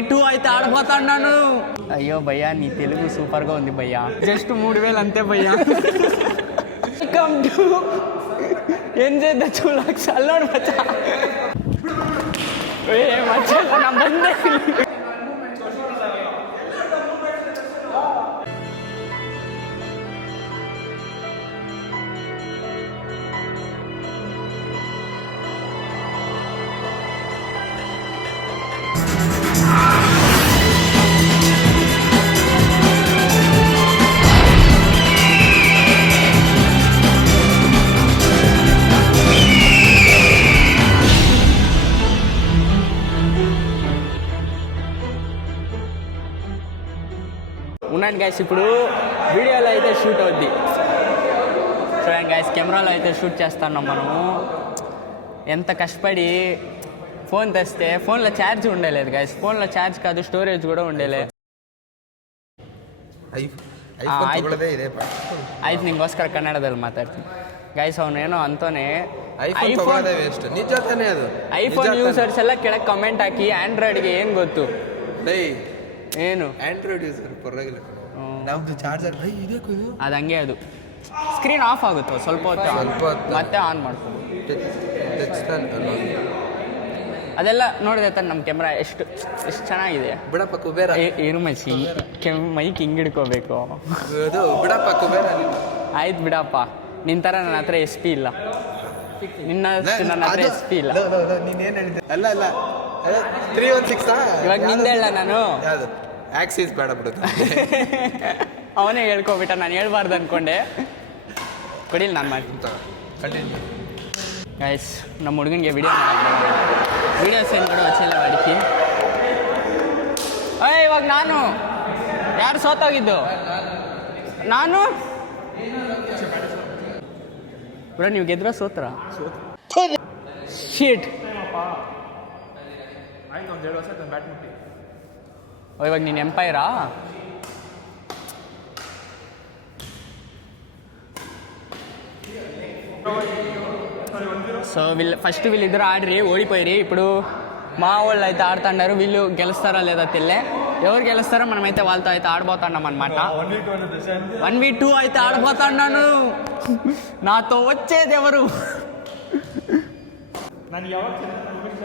1v2 అయితే ఆడబోతున్నాను. అయ్యో భయ్యా, నీ తెలుగు సూపర్గా ఉంది భయ్యా. జస్ట్ 3000 అంతే భయ్యా. వెల్కమ్ టు ఏం చేద్దా చూడక అల్లోడు మచ్చా. మచ్చా నా బందే. ఉన్నాను గైస్, ఇప్పుడు వీడియోలో అయితే షూట్ అవుద్ది చూడండి గైస్. కెమెరాలో అయితే షూట్ చేస్తున్నాం మనము. ఎంత కష్టపడి ఫోన్ తెస్తే ఫోన్లో ఛార్జ్ ఉండలేదు గైస్. ఫోన్లో ఛార్జ్ కాదు, స్టోరేజ్ కూడా ఉండేలే. ಆಯ್ತು ನಿಂಗೋಸ್ಕರ ಕನ್ನಡದಲ್ಲಿ ಮಾತಾಡ್ತೀನಿ ಗೈಸ್. ಅವನೇನೋ ಅಂತಾನೆ ಐಫೋನ್ ಯೂಸರ್ಸ್ ಎಲ್ಲ ಕೆಳಗೆ ಕಮೆಂಟ್ ಹಾಕಿ ಆಂಡ್ರಾಯ್ಡ್ಗೆ ಏನು ಗೊತ್ತು ಏನು ಆಂಡ್ರಾಯ್ಡ್ ಯೂಸರ್ ಪರವಾಗಿಲ್ಲ. ನಮ್ದು ಚಾರ್ಜರ್ ಅದು ಹಂಗೆ, ಅದು ಸ್ಕ್ರೀನ್ ಆಫ್ ಆಗುತ್ತೆ ಸ್ವಲ್ಪ ಹೊತ್ತು ಮತ್ತೆ ಆನ್ ಮಾಡ್ಕೊಂಡು. ಅದೆಲ್ಲ ನೋಡಿದೆ ತಾನೆ ನಮ್ಮ ಕ್ಯಾಮ್ರಾ ಎಷ್ಟು ಚೆನ್ನಾಗಿದೆ. ಬಿಡಪ್ಪ ಕುಬೇರ ಏನು ಮಚ್ಚಿ ಮೈಕ್ ಹಿಂಗೆ ಹಿಡ್ಕೋಬೇಕು. ಬಿಡಪ್ಪ ಕುಬೇರ. ಆಯ್ತು ಬಿಡಪ್ಪ, ನಿನ್ನ ಥರ ನನ್ನ ಹತ್ರ SP ಇಲ್ಲ, ನಿನ್ನ ಹತ್ರ SP ಇಲ್ಲ. ನೀನೇನು ಹೇಳಿದ್ದೆ? ಅಲ್ಲ 316 ಇವಾಗ ನಿಂದ ಹೇಳ. ನಾನು ಆಕ್ಸಿಸ್ ಬೇಡ ಬಿಡುತ್ತೆ. ಅವನೇ ಹೇಳ್ಕೊಬಿಟ್ಟ, ನಾನು ಹೇಳ್ಬಾರ್ದು ಅಂದ್ಕೊಂಡೆ. ಕೊಡಿಲ್ಲ, ನಾನು ಮಾಡ್ತೀನಿ ಗೈಸ್. ನಮ್ಮ ಹುಡುಗನಿಗೆ ವಿಡಿಯೋ ಸೆಂಡ್ ಕೊಡು ವಚ್ಚಲ್ಲ ಅಡಿಕೆ. ಇವಾಗ ನಾನು ಯಾರು ಸೋತೋಗಿದ್ದು? ನಾನು ಬ್ರೋ, ನೀವು ಗೆದ್ರ ಸೋತ್ರ ಶೀಟ್. ಇವಾಗ ನೀನು ಎಂಪೈರಾ? సో ఫస్ట్ వీళ్ళిద్దరు ఆడిరి, ఓడిపోయి. ఇప్పుడు మా వాళ్ళు అయితే ఆడుతున్నారు. వీళ్ళు గెలుస్తారా లేదా తెల్లే. ఎవరు గెలుస్తారో మనమైతే వాళ్ళతో అయితే ఆడబోతున్నాం అనమాట. 1v2 అయితే ఆడబోతున్నాను. నాతో వచ్చేది ఎవరు?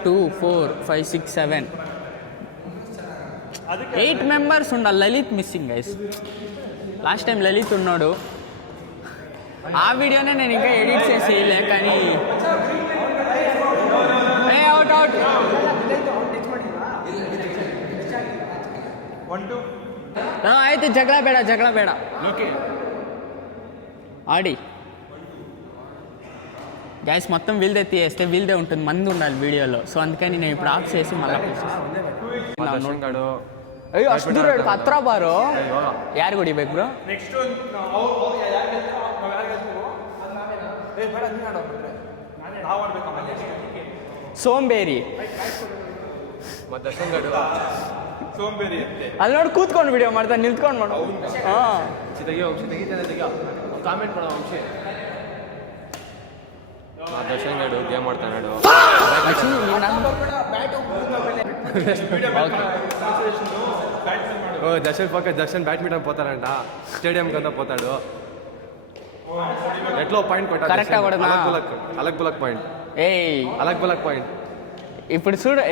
2 4 5 6 7 8 మెంబర్స్ ఉండాలి. Lalit missing guys. Last time Lalit ఉన్నాడు. ఆ వీడియోనే నేను ఇంకా ఎడిట్ చేసి వేయలే, కానీ అవుట్ అయితే జగడా ಬೇಡ ఆడి గ్యాస్ మొత్తం వీల్దే తీయేస్తే వీల్దే ఉంటుంది, మంది ఉండాలి వీడియోలో. సో అందుకని నేను ఇప్పుడు ఆఫ్ చేసి మళ్ళీ ಅಯ್ಯೋ ಅಷ್ಟು ದೂರ ಹತ್ರ ಬಾರೋ. ಯಾರು ಹೊಡಿಬೇಕು ಬ್ರೋ? ಸೋಂಬೇರಿ ಅಲ್ಲಿ ನೋಡಿ ಕೂತ್ಕೊಂಡು ವಿಡಿಯೋ ಮಾಡ್ತಾ ನಿಲ್ತ್ಕೊಂಡು ಮಾಡೋ. ಕಾಮೆಂಟ್ ಮಾಡೋ ವಂಶಿ. ದರ್ಶನ್ ಗಡು ಗೇಮ್ ಆಡ್ತಾನಾಡು. దర్శన్ బ్యాడ్మింటన్ పోతాడంట, స్టేడియం కింద పోతాడు. ఎట్లా పాయింట్ కొట్టాడు? అలగ్ బులక్ పాయింట్. అలగ్ బులక్ పాయింట్. ఇప్పుడు చూడు,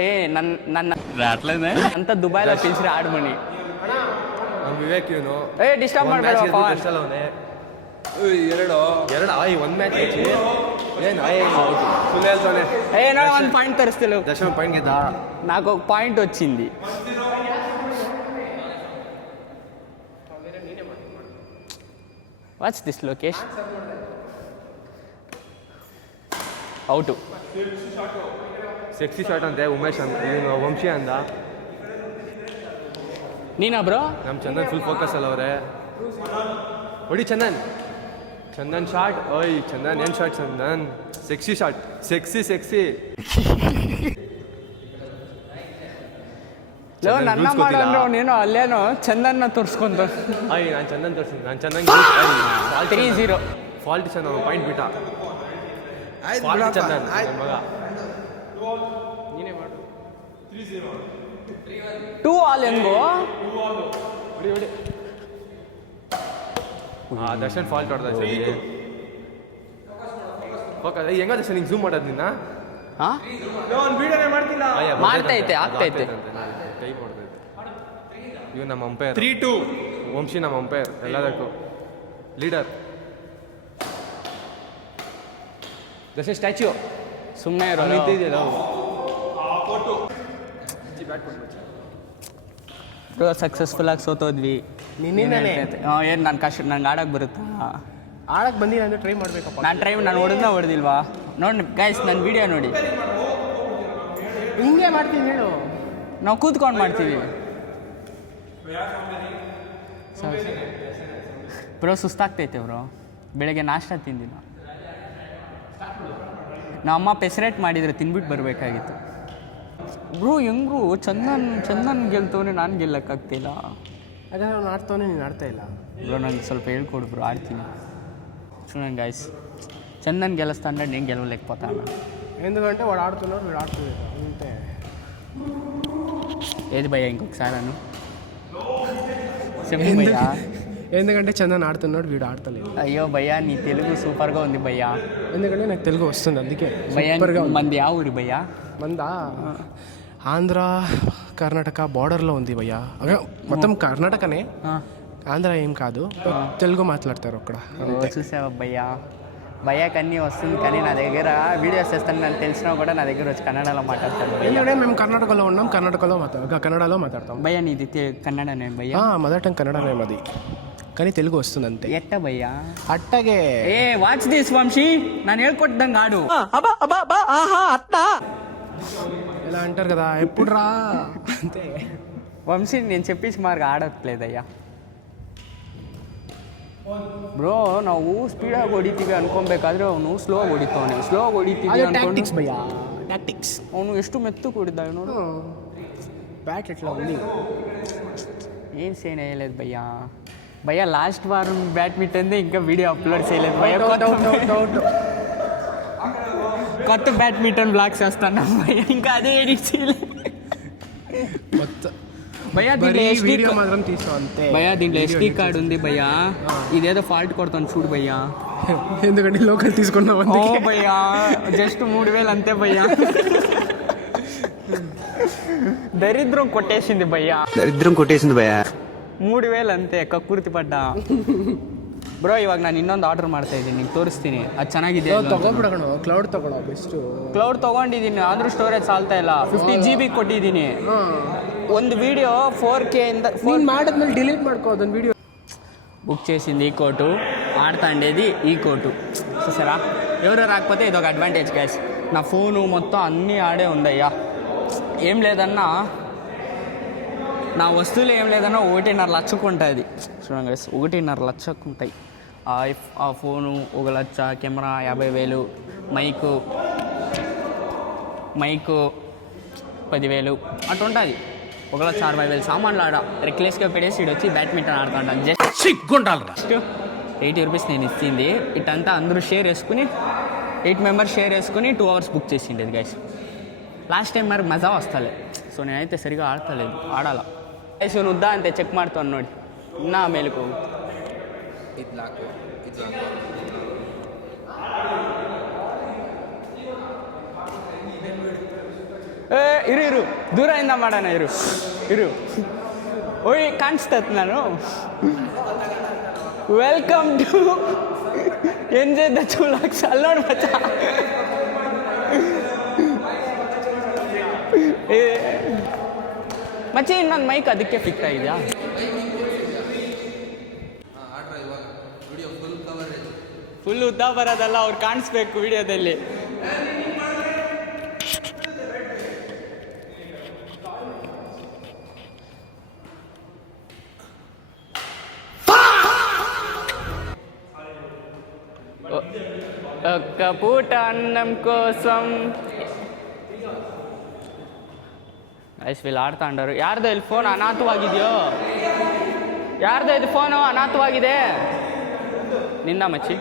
నన్ను రావట్లేదే అంత దుబాయ్లో పిలిచి ఆడమని. ವಿವೇಕ್ ಇವನು ಡಿಸ್ಟರ್ಬ್ ಮಾಡಬೇಡ. ಒಂದು ಮ್ಯಾಚ್ ಫುಲ್ ಹೇಳ್ತಾನೆ. ಒಂದು ಪಾಯಿಂಟ್ ತರಿಸ್ತಿಲ್ಲ. దర్శన్ పాయింట్ ಗೆದ್ದ. నాకు ఒక పాయింట్ వచ్చింది. What's this Lokesh? Out. Sexy shot ಅಂತೆ ಉಮೇಶ್ ಅಂತ, ವಂಶಿ ಅಂದ. ನೀನಾ ಬ್ರೋ? ನಮ್ಮ ಚಂದನ್ ಫುಲ್ ಫೋಕಸ್ ಅಲ್ಲ ಅವರೇ. ಹೊಡಿ ಚಂದನ್. ಚಂದನ್ ಶಾಟ್. ಓಯ್ ಚಂದನ್, ಏನು shot Chandan? Sexy shot. Sexy ನನ್ನ ಮಾಡಂದ್ರೆ ಅವನೇನೋ ಅಲ್ಲೇನೋ ಚಂದನ್ನ ತೋರಿಸ್ಕೊಂತ. ಅಯ್ಯ ನಾನು ಚಂದನ್ ತೋರಿಸ್ತೀನಿ. ನಾನು ಚಂದನ್ 3-0 ಫಾಲ್ಟ್ ಚಂದನ್ ಪಾಯಿಂಟ್ ಬಿಟ್ಟ. ಚಂದನ್ ಮಗ ನೀನೇ ಮಾಡು. 3-0 2-2 ಹೆಂಗೋ ದರ್ಶನ್ ಫಾಲ್ಟ್ ಹೊಡೆದ ಹೆಂಗ ದರ್ಶನ್ ಹಿಂಗೆ ಝೂಮ್ ಮಾಡೋದು ನಿನ್ನ ಹಾಂ ಮಾಡ್ತೈತೆ ಆಗ್ತೈತೆ ಟೈಪ್ ಹೊಡೆದೈತೆ ಇವ್ ನಮ್ಮ ಅಂಪೈರ್ 3-2 ವಂಶಿ ನಮ್ಮ ಅಂಪೈರ್ ಎಲ್ಲದಕ್ಕೂ ಲೀಡರ್ ದರ್ಶನ್ ಸ್ಟ್ಯಾಚ್ಯೂ ಸುಮ್ಮನೆ ನಿಂತಿದೆಯಲ್ಲ ಸಕ್ಸಸ್ಫುಲ್ ಆಗಿ ಸೋತೋದ್ವಿ ನಿನ್ನಿಂದನೇ ಏನು ನಂಗೆ ಆಡೋಕೆ ಬರುತ್ತಾ ಆಡಕ್ಕೆ ಬಂದಿಲ್ಲ ಅಂದರೆ ಟ್ರೈ ಮಾಡಬೇಕಪ್ಪ. ನಾನು ಹೊಡೆದಿಲ್ವಾ ನೋಡಿ ಗೈಸ್ ನನ್ನ ವಿಡಿಯೋ ನೋಡಿ ಹಿಂಗೆ ಮಾಡ್ತೀನಿ ಹೇಳು. ನಾವು ಕೂತ್ಕೊಂಡು ಮಾಡ್ತೀವಿ ಬ್ರೋ ಸುಸ್ತಾಗ್ತೈತೆ ಬ್ರೋ ಬೆಳಗ್ಗೆ ನಾಷ್ಟ ತಿಂದಿನ ನಮ್ಮ ಅಮ್ಮ ಪೆಸರೇಟ್ ಮಾಡಿದರೆ ತಿನ್ಬಿಟ್ಟು ಬರಬೇಕಾಗಿತ್ತು ಬ್ರೋ ಹೆಂಗ್ರು ಚಂದನ್ ಗೆಲ್ತವನೆ ನಾನು ಗೆಲ್ಲಕ್ಕಾಗ್ತಿಲ್ಲ ಯಾಕಂದ್ರೆ ಅವ್ನು ಆಡ್ತಾವನೆ ನೀನು ಆಡ್ತಾ ಇಲ್ಲ ಬ್ರೋ ನಂಗೆ ಸ್ವಲ್ಪ ಹೇಳ್ಕೊಡು ಬ್ರೋ ಆಡ್ತೀನಿ చూడండి గైస్ చందన్ గెలుస్తాంటే నేను గెలవలేకపోతాను ఎందుకంటే వాడు ఆడుతున్నాడు వీడు ఆడుతున్నాడు అంతే ఏది భయ్యా ఇంకొకసారి అను చెప్పు భయ్యా ఎందుకంటే చందన్ ఆడుతున్నాడు వీడు ఆడతలేదు. అయ్యో భయ్యా నీ తెలుగు సూపర్గా ఉంది భయ్యా. ఎందుకంటే నాకు తెలుగు వస్తుంది అందుకే భయ్యా. మంది ఆ ఊరి భయ్యా? మందా ఆంధ్ర కర్ణాటక బార్డర్లో ఉంది భయ్యా. మొత్తం కర్ణాటకనే, ఆంధ్ర ఏం కాదు, తెలుగు మాట్లాడతారు అక్కడ. చూసావా భయ్యా, భయ్యాకి అన్నీ వస్తుంది కానీ నా దగ్గర వీడియోస్ చేస్తాను నాకు తెలిసినా కూడా నా దగ్గర వచ్చి కన్నడలో మాట్లాడతాను. ఎందుకంటే మేము కర్ణాటకలో ఉన్నాం, కన్నడలో మాట్లాడతాం. భయ్యా నీది కన్నడనే భయ్యా? మొదట కన్నడనే మాది, కానీ తెలుగు వస్తుంది అంతే. ఎట్ట భయ్యా? అట్టగే ఏ వాచ్ దిస్ వంశీ, ನಾನು ಹೇಳ್ಕೊಟ್ಟಂಗೆ ఆడు. ఇలా అంటారు కదా ఎప్పుడు రా అంతే. వంశీ నేను చెప్పేసి మార్గా ఆడట్లేదయ్యా. ಬ್ರೋ ನಾವು ಸ್ಪೀಡಾಗಿ ಹೊಡಿತೀವಿ ಅನ್ಕೊಬೇಕಾದ್ರೆ ಅವನು ಸ್ಲೋ ಹೊಡಿತಾವನೆ. ಸ್ಲೋ ಹೊಡಿತೀವಿ ಟ್ಯಾಕ್ಟಿಕ್ಸ್ ಭಯ್ಯಾ, ಟ್ಯಾಕ್ಟಿಕ್ಸ್. ಅವನು ಎಷ್ಟು ಮೆತ್ತು ಹೊಡಿದ್ದಾವೆ ನೋಡು. బ్యాట్ ఎట్లా ఉంది ఏం చేయలేదు భయ్యా. భయ్యా లాస్ట్ వారం బ్యాడ్మింటన్ది ఇంకా వీడియో అప్లోడ్ చేయలేదు భయ్యా. కొత్త బ్యాడ్మింటన్ బ్లాగ్స్ వేస్తున్నాం భయ్యా, ఇంకా అదే ఎడిట్ చేయలేదు భయ్యా. వీడియో మాత్రం తీసాం అంతే భయ్యా. దీంట్లో ఎస్టీ కార్డ్ ఉంది భయ్యా, ఇదేదో ఫాల్ట్ కొడతాను చూడు భయ్యా. ఎందుకంటే లోకల్ తీసుకున్నాం భయ్యా, జస్ట్ 3000 అంతే భయ్యా. దరిద్రం కొట్టేసింది భయ్యా, 3000 ಅಂತೆ ಕಕ್ಕುರ್ತಿ ಪಡ್ಡ. ಬ್ರೋ ಇವಾಗ ನಾನು ಇನ್ನೊಂದು ಆರ್ಡರ್ ಮಾಡ್ತಾ ಇದ್ದೀನಿ, ನಿಂಗೆ ತೋರಿಸ್ತೀನಿ. ಅದು ಚೆನ್ನಾಗಿದೆ. ತಗೊಂಡ್ಬಿಡೋಣ, ಕ್ಲೌಡ್ ತಗೊಳ್ಳೋ ಬೆಸ್ಟು. ಕ್ಲೌಡ್ ತೊಗೊಂಡಿದ್ದೀನಿ, ಆದರೂ ಸ್ಟೋರೇಜ್ ಸಾಲ್ತಾ ಇಲ್ಲ. 50 GB ಕೊಟ್ಟಿದ್ದೀನಿ. ಒಂದು వీడియో 4K ఇంದ ನೀನು ಮಾಡಿದ್ಮೇಲೆ ಡಿಲೀಟ್ ಮಾಡ್ಕೋ ಅದೊಂದು వీడియో. బుక్ చేసింది ఈ కోటు, ఆడుతాండేది ఈ కోటు. చూసారా, ఎవరు రాకపోతే ఇదొక అడ్వాంటేజ్ గైస్. నా ఫోను మొత్తం అన్నీ ఆడే ఉందయ్యా. ఏం లేదన్నా నా వస్తువులు ఏం లేదన్నా 1.5 లక్షకు ఉంటుంది. చూడండి గైస్, 1.5 లక్షకు ఉంటాయి. ఆ ఫోను 1 లక్ష, కెమెరా 50,000, మైకు 10,000 అట్లా ఉంటుంది. 1,60,000 సామాన్లు ఆడ రెక్లెస్గా పెట్టేసి ఇటు వచ్చి బ్యాడ్మింటన్ ఆడుతుంటాను. జస్ట్ 80 రూపీస్ నేను ఇచ్చింది. ఇటంతా అందరూ షేర్ వేసుకుని 8 మెంబర్స్ షేర్ వేసుకుని 2 hours బుక్ చేసిండేది గైస్. లాస్ట్ టైం మరి మజా వస్తలే, సో నేనైతే సరిగా ఆడతలేదు, ఆడాల ಗೈಸ್. ಇವನು ಉದ್ದ ಅಂತೆ ಚೆಕ್ ಮಾಡ್ತಾನೆ ನೋಡಿ, ಇನ್ನೂ ಮೇಲಕ್ಕೆ ಹೋಗು. ಇರು ದೂರದಿಂದ ಮಾಡೋಣ, ಇರು ಓಯ್ ಕಾಣಿಸ್ತತ್ ನಾನು. ವೆಲ್ಕಮ್ ಟು ಎಂಜಾಯ್ ದ ಚೂಲಾಕ್ಸ್. ಅಲ್ಲಿ ನೋಡಿ ಮಚ್ಚ, ಮಚ್ಚಿ ಇನ್ನೊಂದು ಮೈಕ್ ಅದಕ್ಕೆ ಫಿಕ್ಸ್ ಆಗಿದೆಯಾ? ಫುಲ್ ಉದ್ದ ಬರೋದಲ್ಲ, ಅವ್ರು ಕಾಣಿಸ್ಬೇಕು ವಿಡಿಯೋದಲ್ಲಿ. ఒక్క పూట అన్నం కోసం ಗೈಸ್ వీళ్ళు ಆಡ್ತಾ ಅಂಡರು. ಯಾರ್ದು ಇಲ್ಲಿ ಫೋನ್ ಅನಾಥವಾಗಿದೆಯೋ? ಯಾರ್ದು ಇದು ಫೋನು ಅನಾಥವಾಗಿದೆ? ನಿಂದ ಮಚ್ಚಿ.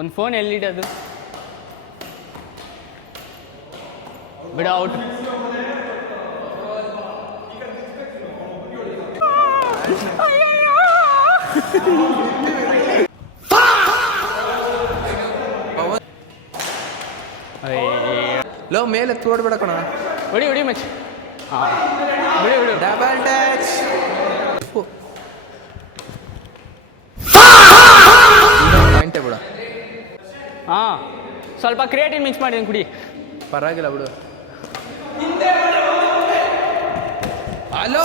ಒಂದು ಫೋನ್ ಎಲ್ಲಿಡೋದು? ಬಿಡು ಔಟ್. ಲೋ ಮೇಲೆ ತೋಡ್ಬೇಡ ಕಣ. ಹೊಡಿ ಮಚ್. ಹಾಂ ಬಿಡು ಡಬಲ್ ಟಚ್. ಪಾಯಿಂಟೇ ಬಿಡ. ಹಾಂ ಸ್ವಲ್ಪ ಕ್ರಿಯೇಟಿವ್ ಮಿಕ್ಸ್ ಮಾಡಿದ್ದೀನಿ ಕುಡಿ. ಪರವಾಗಿಲ್ಲ ಬಿಡು. ಹಲೋ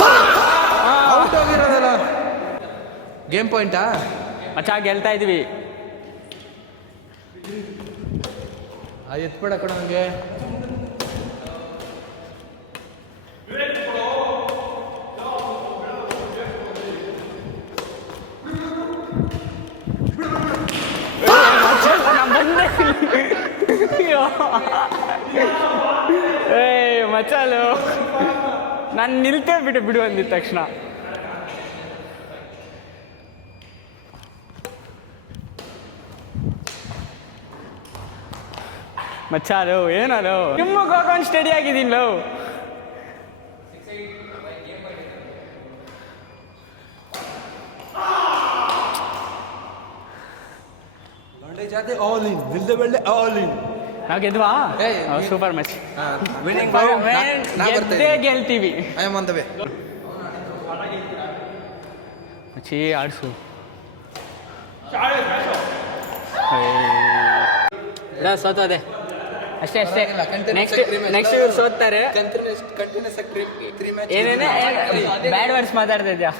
ಔಟ್ ಹೋಗಿರೋದಲ್ಲ. ಗೇಮ್ ಪಾಯಿಂಟಾ ಮಚ್ಚ ಗೆಲ್ತಾ ಇದೀವಿ. ಎತ್ಬೇಡ ಕಣ ಹಂಗೆ. ಮಚಾಲು ನಾನು ನಿಲ್ತೇ ಬಿಡು ಅಂದಿದ ತಕ್ಷಣ. ಮಚ್ಚಾಲು ಏನದು ನಿಮ್ಗೆ ಹೋಗೋಣ ಸ್ಟಡಿ ಆಗಿದ್ದೀನಿ ಲವ್. ನಾವು ಗೆದ್ವಾ? Super match. ಗೆಲ್ತೀವಿ. ಮಚ್ಚಿ ಆಡ್ಸು. ಸೋತೋದೆ ಅಷ್ಟೇ. ನೆಕ್ಸ್ಟ್ ಇವ್ರು ಸೋತ್ತಾರೆ. ಏನೇನೇ ಬ್ಯಾಡ್ ವರ್ಡ್ಸ್ ಮಾತಾಡ್ತಾ ಇದ್ಯಾ?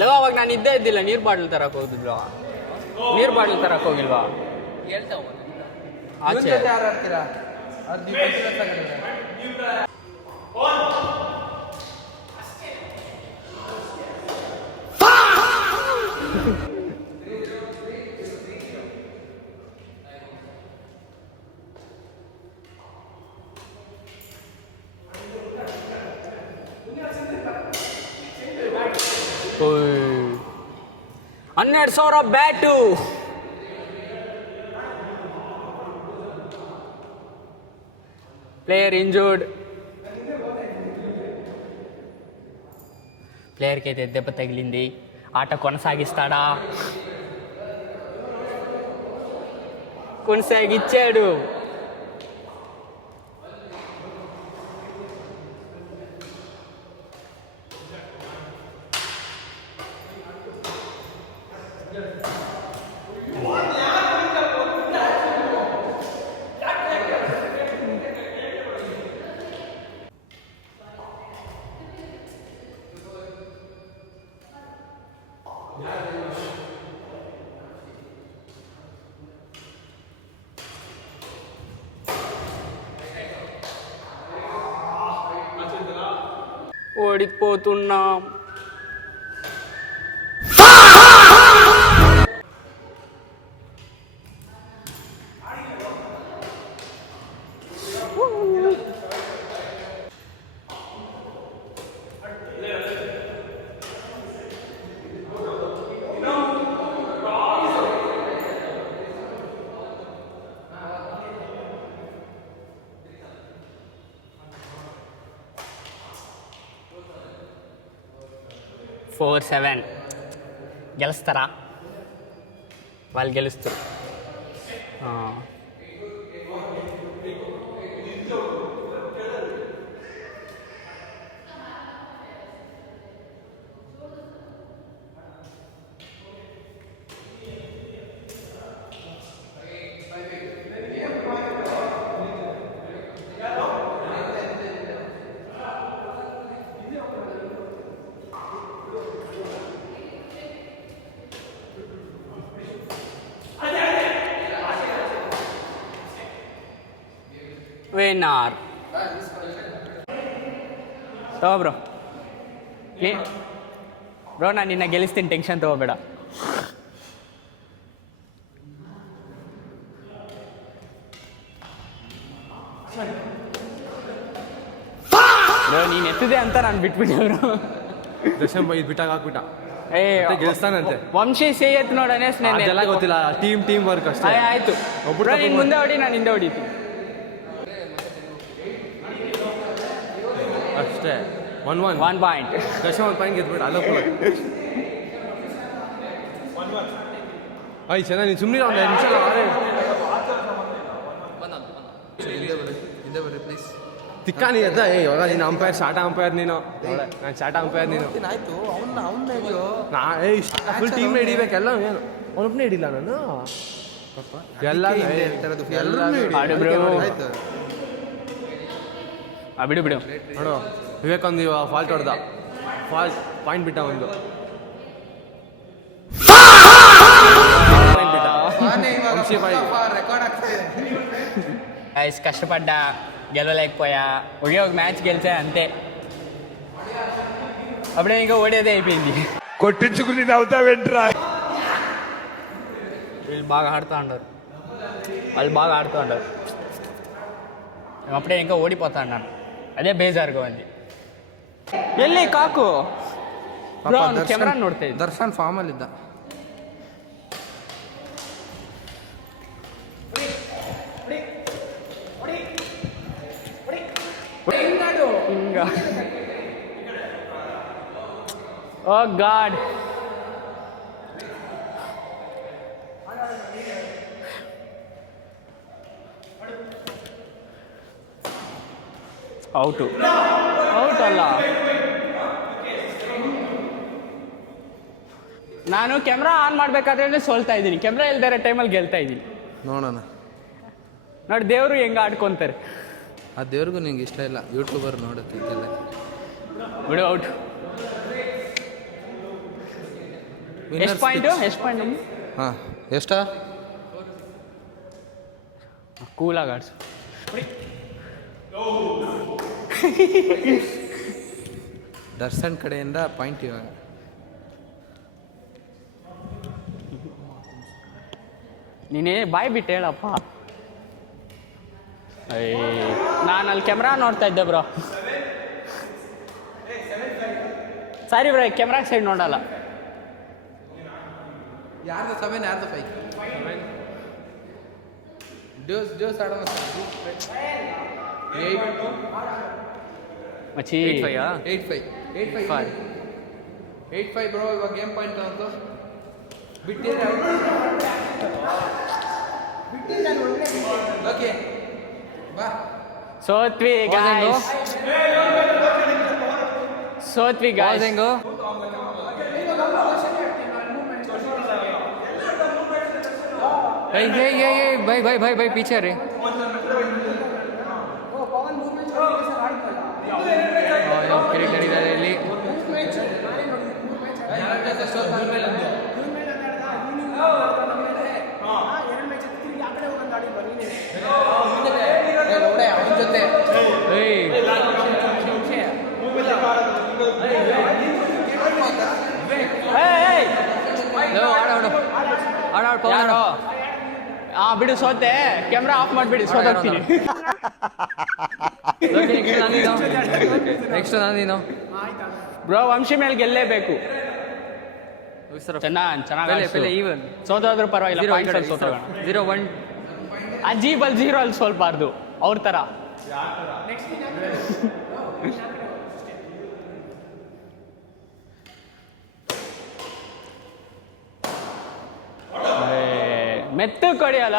ಲವ್ ಅವಾಗ ನಾನು ಇದ್ದಿಲ್ಲ. ನೀರು ಬಾಟ್ಲ್ ತರಕ್ಕೆ ಹೋಗಿದ್ವಾ? ನೀರು ಬಾಟ್ಲ್ ತರಕ್ಕೆ ಹೋಗಿಲ್ವಾ? ಆಚೆ $12,000 ಬ್ಯಾಟು. Player injured. ప్లేయర్కి అయితే దెబ్బ తగిలింది. ఆట కొనసాగిస్తాడా? కొనసాగించాడు. ఓడిపోతున్నాం. $4-7 గెలుస్తారా? వాళ్ళు గెలుస్తారు. ವಿನ್ನರ್. ಬ್ರೋ ನಾನು ನಿನ್ನ ಗೆಲ್ಲಿಸ್ತೀನಿ, ಟೆನ್ಷನ್ ತಗೋಬೇಡ. ನೀನು ಎತ್ತಿದೆ ಅಂತ ನಾನು ಬಿಟ್ಬಿಟ್ಟವ್ರು. ದಶಮ್ ಬಿಟ್ಟಾಗ ಹಾಕ್ಬಿಟ್ಟ. ಗೆಲ್ಸ್ತಾನಂತೆ. ವಂಶಿ ಸಿ ಎತ್ ನೋಡನೆ ಗೊತ್ತಿಲ್ಲ. ಟೀಮ್ ವರ್ಕ್ ಅಷ್ಟೇ. ಆಯ್ತು. ಒಬ್ಬರು ಮುಂದೆ ಹೊಡಿ, ನಾನು ಹಿಂದೆ ಹೊಡಿತೀನಿ. ಅಷ್ಟೇ 1-1 1 ಪಾಯಿಂಟ್. ದಶ 1 ಪಾಯಿಂಟ್ ಗೆದ್ಬಿಟ್ಟು ಅಲ್ಲೋ ಅಯ್ಯ ಚೆನ್ನಾಗಿ ನೀನು ಸುಮ್ಮನೆ ಒಂದು ನಿಮಿಷ ಹಿಂದೆ ಬರ್ರಿ ಪ್ಲೀಸ್. ತಿಕ್ಕ ನೀ ಅದ ಇವಾಗ ನೀನು ಅಂಪೈರ್ ಶಾರ್ಟ್ ಅಂಪೈರ್ ನೀನು ನಾನು ಶಾರ್ಟ್ ಅಂಪೈರ್ ನೀನು ಆಯ್ತು ಅವ್ನ ಹಿಡಿಯೋ. ನಾ ಫುಲ್ ಟೀಮ್ ಹಿಡಿಬೇಕೆಲ್ಲ ಏನು ಅವನೊಬ್ಬನೇ ಹಿಡಿಲ್ಲ ನಾನು ಎಲ್ಲ ಆಡು ಬ್ರೋ. ಬಿಡು ಬಿಡು. ನೋಡು ವಿವೇಕ್ ಒಂದು ಫಾಲ್ಟ್ ಹೊಡೆದ ಪಾಯಿಂಟ್ ಬಿಟ್ಟ ಒಂದು ರೆಕಾರ್ಡ್ ಆಗ್ತದೆ. గైస్ కష్టపడ్డా గెలవలేకపోయా, ఒకే ఒక మ్యాచ్ గెలిచా అంతే. అప్పుడే ఇంకా ఓడేదే అయిపోయింది. కొట్టించుకుని నవ్వుతావేంట్రా? వీళ్ళు బాగా ఆడుతూ ఉంటారు, వాళ్ళు బాగా ఆడుతూ ఉంటారు. అప్పుడే ఇంకా ఓడిపోతా అన్నాను, అదే ಬೇಜಾರ್గా ఉంది. ಎಲ್ಲಿ ಕಾಕು ಕ್ಯಾಮ್ರಾ ನೋಡ್ತಾ ಇದ್ದ. ದರ್ಶನ್ ಫಾರ್ಮಲ್ಲಿದ್ದ. ಓ ಗಾಡ್, ಔಟು ಔಟ್ ಅಲ್ಲ. ನಾನು ಕ್ಯಾಮ್ರಾ ಆನ್ ಮಾಡ್ಬೇಕಾದ್ರೆ ಸೋಲ್ತಾ ಇದ್ದೀನಿ, ಕ್ಯಾಮ್ರಾ ಇಲ್ದಾರೆ ಟೈಮಲ್ಲಿ ಗೆಲ್ತಾ ಇದ್ದೀನಿ. ನೋಡೋಣ ನೋಡಿ ದೇವರು ಹೆಂಗೆ ಆಡ್ಕೊಂತಾರೆ. ಆ ದೇವ್ರಿಗೂ ನಿಂಗೆ ಇಷ್ಟ ಇಲ್ಲ, ಯೂಟ್ಯೂಬರ್ ನೋಡುತ್ತೆ ಇದೆಲ್ಲ. ಬಿಡು ಔಟ್. ಎಷ್ಟು ಪಾಯಿಂಟು? ಹಾಂ ಎಷ್ಟಾ? ಕೂಲಾಗಿ ಆಡ್ಸು. ದರ್ಶನ್ ಕಡೆಯಿಂದ ಪಾಯಿಂಟ್ ಇವಾಗ. ನೀನೇ ಬಾಯ್ ಬಿಟ್ಟು ಹೇಳಪ್ಪ. ನಾನು ಅಲ್ಲಿ ಕ್ಯಾಮ್ರಾ ನೋಡ್ತಾ ಇದ್ದೆ ಬ್ರೋ. ಸಾರಿ ಬ್ರೋ, ಕ್ಯಾಮ್ರಾ ಸೈಡ್ ನೋಡಲ್ಲ. ಯಾರ್ದು 7 ಯಾರ್ದು 5? ಡ್ಯೂಸ್ ಆಡೋ 8 ಮಚ್ಚಿ 8-5 ಬ್ರೋ. ಇವಾಗ ಗೇಮ್ ಪಾಯಿಂಟ್ ಅಂತ ಬಿಟ್ಟಿದ್ರೆ ಓಕೆ ಬಾ. ಸೋತ್ವಿ ಗಾಯ್ಸ್, ಸೋತ್ವಿ ಗಾಯ್ಸ್. भाई पीछे रे. ಕ್ರಿಕೆಟ್ ನಡೀತಾರೆ ಇಲ್ಲಿ. ಅವನ ಜೊತೆ ಯಾರೋ ಬಿಡು, ಸೋತೆ. ಕ್ಯಾಮ್ರಾ ಆಫ್ ಮಾಡಿಬಿಡಿ, ಸೋತೋಗ್ತೀನಿ. ನೆಕ್ಸ್ಟ್ ನಾನು ನೀನು ಬ್ರೋ, ವಂಶಿ ಮೇಲೆ ಗೆಲ್ಲೇಬೇಕು. ಚೆನ್ನಾಗಿ ಈವನ್ ಸೋತೋದ್ರೂ ಪರವಾಗಿಲ್ಲ, ಪಾಯಿಂಟ್ಸ್ ಅಲ್ಲಿ ಸೋತೋಗೋಣ. 0-1 ಆ ಜೀಬಲ್ 0 ಅಲ್ಲಿ ಸೋಲ್ಬಾರ್ದು ಅವ್ರ ಥರ. ಮೆತ್ತು ಕೊಡಿಯಲ್ಲ,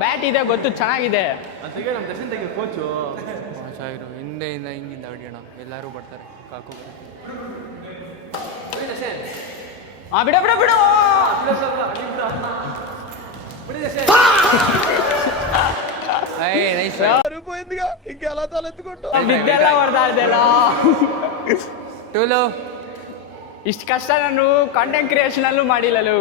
ಬ್ಯಾಟ್ ಇದೆ ಗೊತ್ತು, ಚೆನ್ನಾಗಿದೆ. ನಮ್ಮ ದರ್ಶನ್ ತೆಗೆ ಕೋಚು ಸಾವಿರ ಹಿಂದೆಯಿಂದ ಹಿಂಗಿಂದ ಹೊಡಿಯೋಣ, ಎಲ್ಲರೂ ಬರ್ತಾರೆ. ಕಾಕು ಬಿಡು ಬಿಡು ಬಿಡು. ನೈಸ್. ಬಿದ್ದೆಲ್ಲ ಹೊಡೆದಾಡ್ದೆಲ್ಲ. ಟೂಲು ಇಷ್ಟು ಕಷ್ಟ ನಾನು ಕಾಂಟೆಂಟ್ ಕ್ರಿಯೇಷನ್ ಅಲ್ಲೂ ಮಾಡಿಲ್ಲಲು.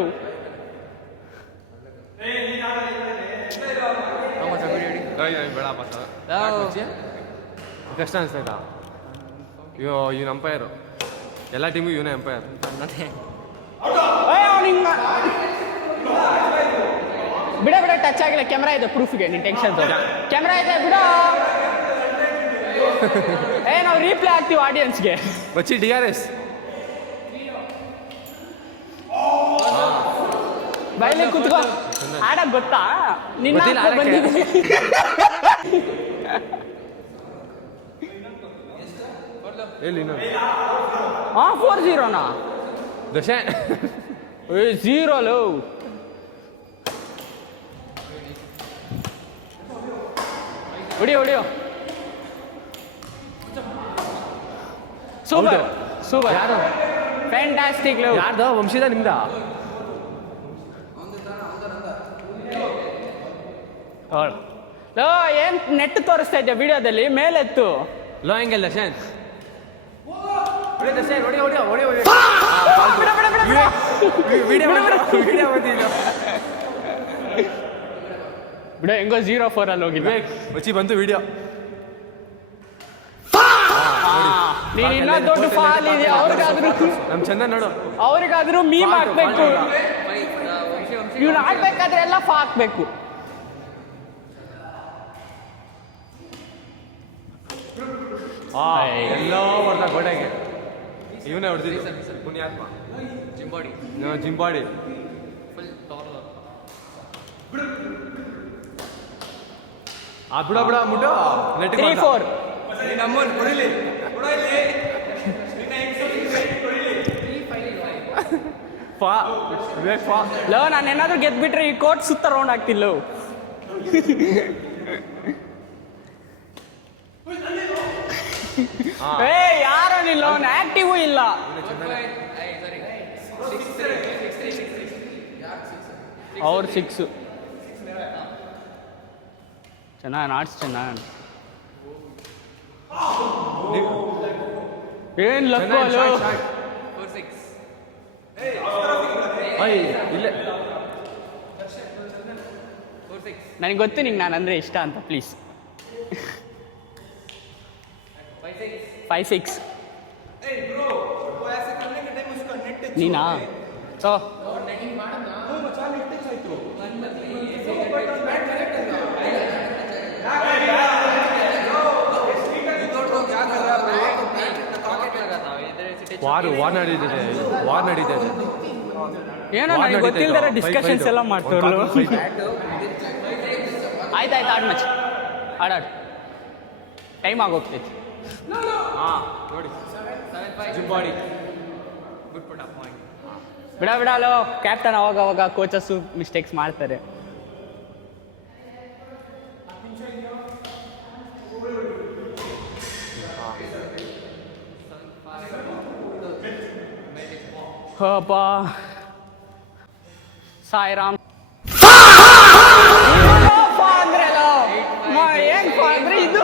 ಬೇಡ ಕಷ್ಟ ಅನ್ಸ್ತಾಯ್ತಾ? ಇವನು ಅಂಪೈರು, ಎಲ್ಲ ಟೀಮು ಇವನೇ ಅಂಪೈರ್. ಬಿಡ ಬಿಡ, ಟಚ್ ಆಗಿಲ್ಲ. ಕ್ಯಾಮ್ರಾ ಇದೆ ಪ್ರೂಫ್ಗೆ, ನೀನು ಟೆನ್ಷನ್ ತಗೋ. ಕ್ಯಾಮ್ರಾ ಇದೆ ಬಿಡ. ನಾವು ರೀಪ್ಲೇ ಆಗ್ತೀವಿ ಆಡಿಯನ್ಸ್ಗೆ. ಬಚ್ಚಿ DRS ಬೈಲಿ ಕುತ್ಕೋ. ಆಡಕ್ ಗೊತ್ತಾ ನಿನ್ನ? ಎಲ್ಲಿ ಇನ್ನೊಂದು 4-0ನಾ ದರ್ಶನ್ 0 ಲೋ ಹೊಡಿಯೋ ಸೂಪರ್ ಯಾರು ಫ್ಯಾಂಟಾಸ್ಟಿಕ್ ಲೋ ಯಾರ್ದು ವಂಶಿದ ನಿಮ್ದ ಲೋ ಏನ್ ನೆಟ್ ತೋರಿಸ್ತಾ ಇದ್ಯಾ ವಿಡಿಯೋದಲ್ಲಿ ಮೇಲೆತ್ತು ಲೋ ಆಂಗಲ್ ದರ್ಶನ್ ದರ್ಶನ್ ಹೊಡಿ ಬಿಡ ಹೆಂಗೋ 0-4 ಅಲ್ಲಿ ಹೋಗಿಲ್ಲ ಮಚ್ಚಿ ಬಂತು ವಿಡಿಯೋ ನೀನ್ ಇನ್ನೂ ದೊಡ್ಡ ಫಾಲ್ ಇದೆ ಅವ್ರಿಗಾದ್ರೂ ನಮ್ ಚಂದ ನೋಡು ಅವ್ರಿಗಾದ್ರೂ ಮೀಮ್ ಹಾಕ್ಬೇಕು ಇವ್ನು ಆಡ್ಬೇಕಾದ್ರೆ ಎಲ್ಲ ಹಾಕ್ಬೇಕು ಎಲ್ಲೋ ಹೊಡ್ದ ಗೋಡೆಗೆ ಇವನೇ ಹೊಡೆದಿದ್ದು ಪುಣ್ಯಾತ್ಮ ಜಿಂಬಾಡಿ ಬಿಡ ಮುಟ್ಟು ನೆಟ್ 3-4 ಲೋ ನಾನು ಏನಾದ್ರು ಗೆದ್ಬಿಟ್ರೆ ಈ ಕೋರ್ಟ್ ಸುತ್ತ ರೌಂಡ್ ಆಗ್ತಿಲ್ಲ ಯಾರೋ ನಿಲ್ಲ ಅವನು ಆಕ್ಟಿವ್ ಇಲ್ಲ ಅವ್ರು 6 ಚೆನ್ನಾಗಿ ಆಡ್ಸ್ ಚೆನ್ನಾಗಿ ಏನ್ ಲಕ್ಕೋ ಇಲ್ಲೇ ನನಗೆ ಗೊತ್ತು ನಿಂಗೆ ನಾನು ಅಂದರೆ ಇಷ್ಟ ಅಂತ ಪ್ಲೀಸ್ 5-6 ನೀನಾ ಸೊ ವಾರ್ ನಡೀತಿದೆ ಏನೋ ನನಗೆ ಗೊತ್ತಿಲ್ಲದ ಡಿಸ್ಕಷನ್ಸ್ ಎಲ್ಲ ಮಾಡ್ತವ್ರು ಆಯ್ತು ಆಡ್ ಮಚ್ ಆಡಾಡು ಟೈಮ್ ಆಗೋಗ್ತೈತಿ ನೋಡಿ ಜಿಂಬಾಡಿ ಬಿಡಲೋ ಕ್ಯಾಪ್ಟನ್ ಅವಾಗ ಕೋಚಸ್ಸು ಮಿಸ್ಟೇಕ್ಸ್ ಮಾಡ್ತಾರೆ ಹಬ್ಬ ಸಾಯಿರಾಮ್ ಅಂದ್ರೆ ಏನ್ ಅಂದ್ರೆ ಇದು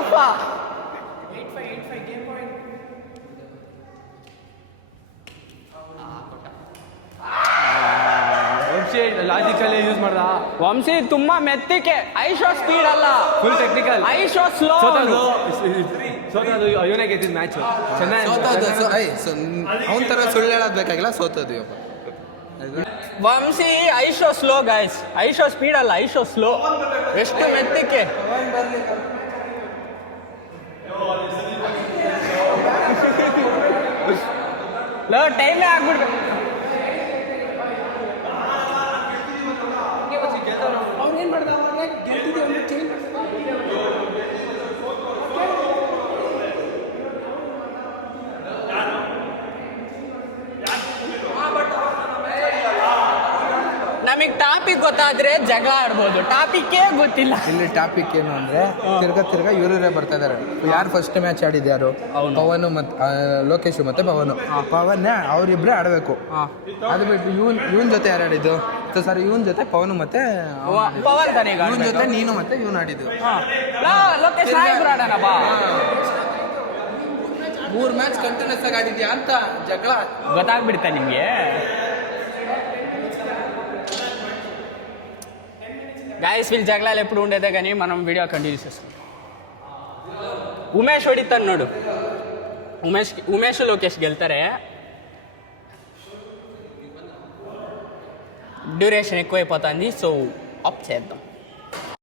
ಲಾಜಿಕಲ್ ಯೂಸ್ ಮಾಡ್ದ ವಂಶಿ ತುಂಬಾ ಮೆತ್ತಿಕೆ ಐಶೋ ಸ್ಪೀಡ್ ಅಲ್ಲ ಫುಲ್ ಟೆಕ್ನಿಕಲ್ ಐಶೋ ಸ್ಲೋ ಸೋತದು ಇವನೇ ಗೆದ್ದಿದ್ ಮ್ಯಾಚ್ ಚೆನ್ನಾಗಿ ಅವನ ತರ ಸುಳ್ಳು ಹೇಳೋದ್ಬೇಕಾಗಿಲ್ಲ ಸೋತದು ವಂಶಿ ಐಶೋ ಸ್ಲೋ ಗೈಸ್ ಐಶೋ ಸ್ಪೀಡ್ ಅಲ್ಲ ಐಶೋ ಸ್ಲೋ ಎಷ್ಟು ಮೆತ್ತಿಕೆ ಲೋ ಟೈಮೇ ಆಗ್ಬಿಡ್ತು ನಮಗೆ ಟಾಪಿಕ್ ಗೊತ್ತಾದ್ರೆ ಜಗಳ ಆಡ್ಬೋದು ಟಾಪಿಕ್ಕೇ ಗೊತ್ತಿಲ್ಲ ಇಲ್ಲಿ ಟಾಪಿಕ್ ಏನು ಅಂದ್ರೆ ತಿರ್ಗಾ ಇವರೇ ಬರ್ತಾ ಇದಾರೆ ಯಾರು ಫಸ್ಟ್ ಮ್ಯಾಚ್ ಆಡಿದ್ಯಾರು ಪವನ್ ಮತ್ತೆ ಲೋಕೇಶ್ ಮತ್ತೆ ಪವನ್ ಅವರಿಬ್ರೆ ಆಡಬೇಕು ಅದು ಬಿಟ್ಟು ಇವನ್ ಜೊತೆ ಯಾರು ಆಡಿದ್ದು ಸರ್ ಇವನ್ ಜೊತೆ ಪವನ್ ಮತ್ತೆ ಪವನ್ ತಾನೇ ಇವನ್ ಜೊತೆ ನೀನು ಮತ್ತೆ ಇವನ್ ಆಡಿದ್ದು ಲೋಕೇಶ್ ಆಡೋಣ ಬಾ 3 ಮ್ಯಾಚ್ ಕಂಟಿನ್ಯೂಸ್ ಆಗಿ ಆಡಿದ್ಯಾ ಅಂತ ಜಗಳ ಗೊತ್ತಾಗ್ಬಿಡ್ತಾ ನಿಮ್ಗೆ గాయస్ వీళ్ళు జగలాలు ఎప్పుడు ఉండేదే కానీ మనం వీడియో కంటిన్యూ చేస్తాం ఉమేష్ ಹೊಡಿತಾನోಡು ಉಮೇಶ್ ಲೋಕೇಶ್ ಗೆಲ್ತಾರೆ డ్యూరేషన్ ఎక్కువైపోతుంది సో ఆఫ్ చేద్దాం